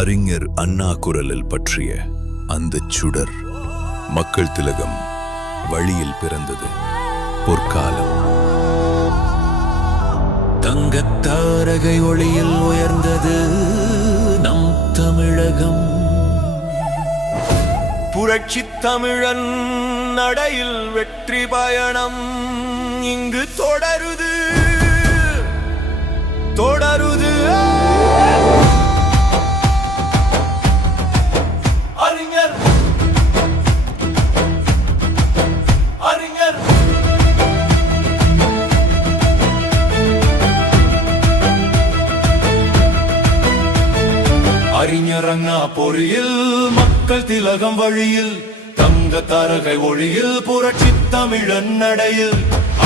அறிஞர் அண்ணா குரலில் பற்றிய அந்த சுடர். மக்கள் திலகம் வழியில் பிறந்தது பொற்காலம். தங்கத்தாரகை ஒளியில் உயர்ந்தது நம் தமிழகம். புரட்சி தமிழன் நடையில் வெற்றி பயணம் இங்கு தொடருது தொடருது. அறிஞர் அறிஞர் அறிஞர் அண்ணா பொறியில் மக்கள் திலகம் வழியில் தங்க தாரகை ஒளியில் புரட்சி தமிழன் நடையில்.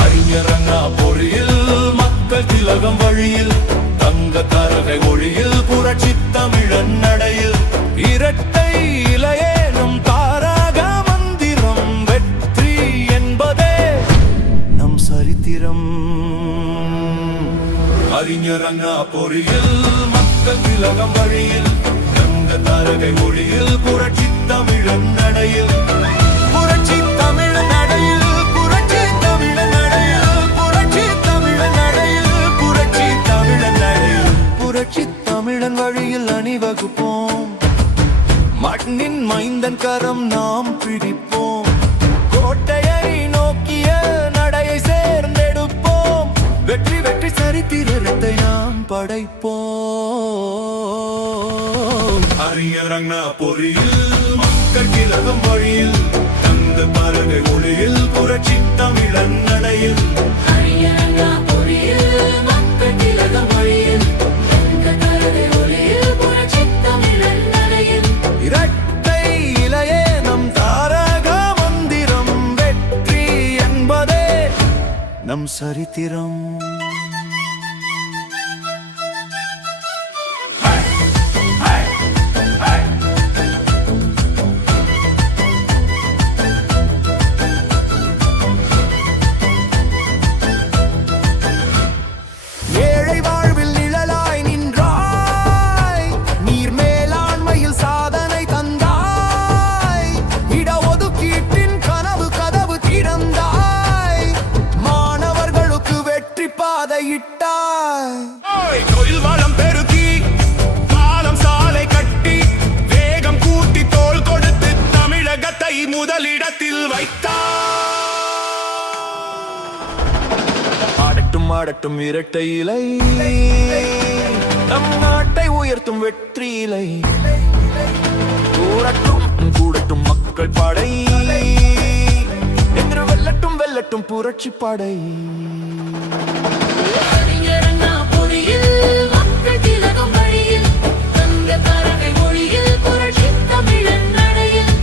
அறிஞர் அண்ணா பொறியில் மக்கள் திலகம் வழியில் தங்க தாரகை ஒளியில் புரட்சி தமிழன் நடையில். இரட்டை இலையேனும் தாரக மந்திரம் வெற்றி என்பதே நம் சரித்திரம். அறிஞர் அண்ணா பொறியில் மக்கள் திலகம் வழியில் தங்க தாரகை ஒளியில் புரட்சி தமிழன் நடையில். புரட்சி தமிழன் நடையில் புரட்சி தமிழன் நடையில் புரட்சி தமிழன் நடையில் புரட்சி தமிழன் நடையில். புரட்சி தமிழன் வழியில் அணிவகுப்போம், மண்ணின் மைந்தன் கரம் நாம் பிடிப்போம். கோட்டையை நோக்கிய நடையை சேர்ந்தெடுப்போம், வெற்றி வெற்றி சரித்திரத்தை நாம் படைப்போம். அறிஞர் அண்ணா பொறியில் மக்கள் திலகம் வழியில் தங்க தாரகை ஒளியில் புரட்சி தமிழன் நடையில். அறிஞர் அண்ணா பொறியில் மக்கள் திலகம் வழியில் தங்க தாரகை ஒளியில் புரட்சி தமிழன் நடையில். இரட்டை இலையே நம் தாரக மந்திரம் வெற்றி என்பதே நம் சரித்திரம். தொழில் வளம் பெருக்கி பாலம் சாலை கட்டி வேகம் கூட்டி தோள் கொடுத்து தமிழகத்தை முதலிடத்தில் வைத்தார். ஆடட்டும் ஆடட்டும் இரட்டை இலை நம் நாட்டை உயர்த்தும் வெற்றி இலை. கூடட்டும் கூடட்டும் மக்கள் படை என்று வெல்லட்டும் வெல்லட்டும் புரட்சி படை. அறிஞர் அண்ணா பொறியில் மக்கள் திலகம் வழியில் தங்க தாரகை ஒளியில் புரட்சி தமிழன் நடையில்.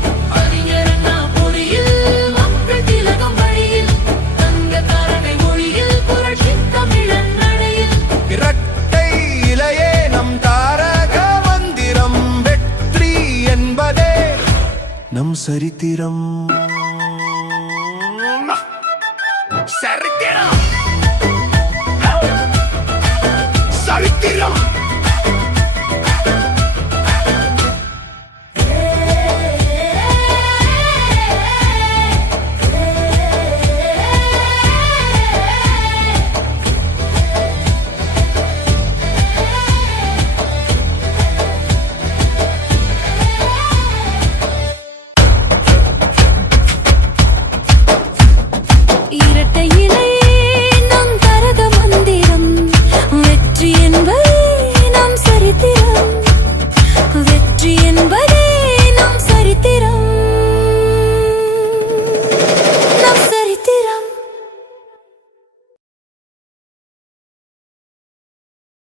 அறிஞர் அண்ணா பொறியில் மக்கள் திலகம் வழியில் தங்க தாரகை ஒளியில் புரட்சி தமிழன் நடையில். இரட்டை இலையே நம் தாரக மந்திரம் வெற்றி என்பதே நம் சரித்திரம்.